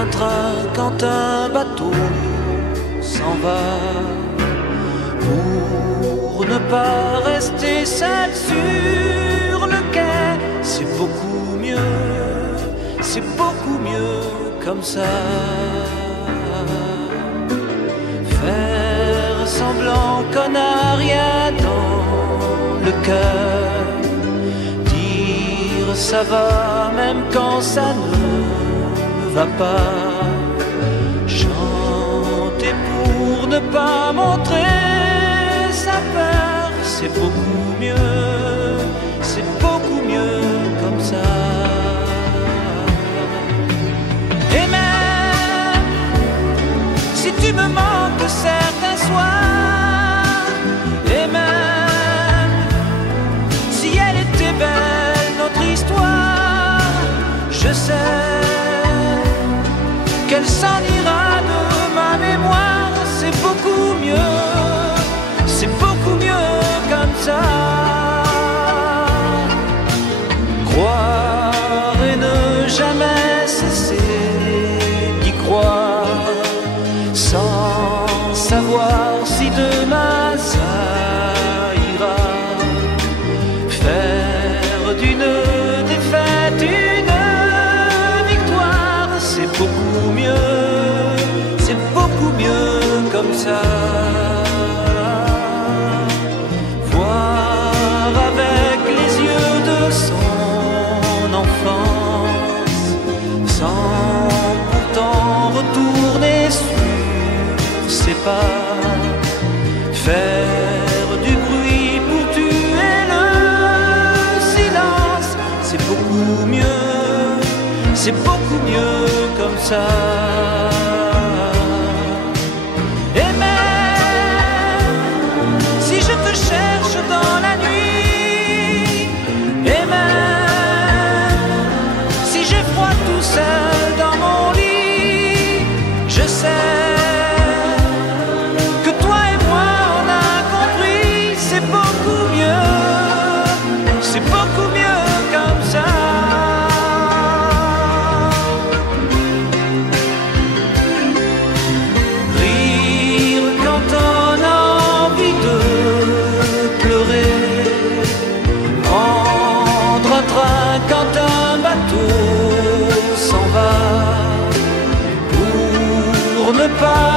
un train quand un bateau s'en va, pour ne pas rester seul sur le quai. C'est beaucoup mieux comme ça. Faire semblant qu'on n'a rien dans le cœur, dire ça va même quand ça ne va pas, chanter pour ne pas montrer sa peur. C'est beaucoup mieux comme ça. Et même si tu me manques certains soirs, et même si elle était belle notre histoire, je sais qu'elle s'en ira de ma mémoire. C'est beaucoup mieux comme ça. Croire et ne jamais cesser d'y croire, sans savoir si demain ça ira. Faire d'une défaite une victoire, c'est beaucoup mieux comme ça. Voir avec les yeux de son enfance, sans pourtant retourner sur ses pas. Faire du bruit pour tuer le silence, c'est beaucoup mieux comme ça. Et même si je te cherche dans la nuit, et même si j'ai froid tout seul dans mon lit, je sais que toi et moi on a compris. C'est beaucoup mieux comme ça. Rire quand on a envie de pleurer, prendre un train quand un bateau s'en va, pour ne pas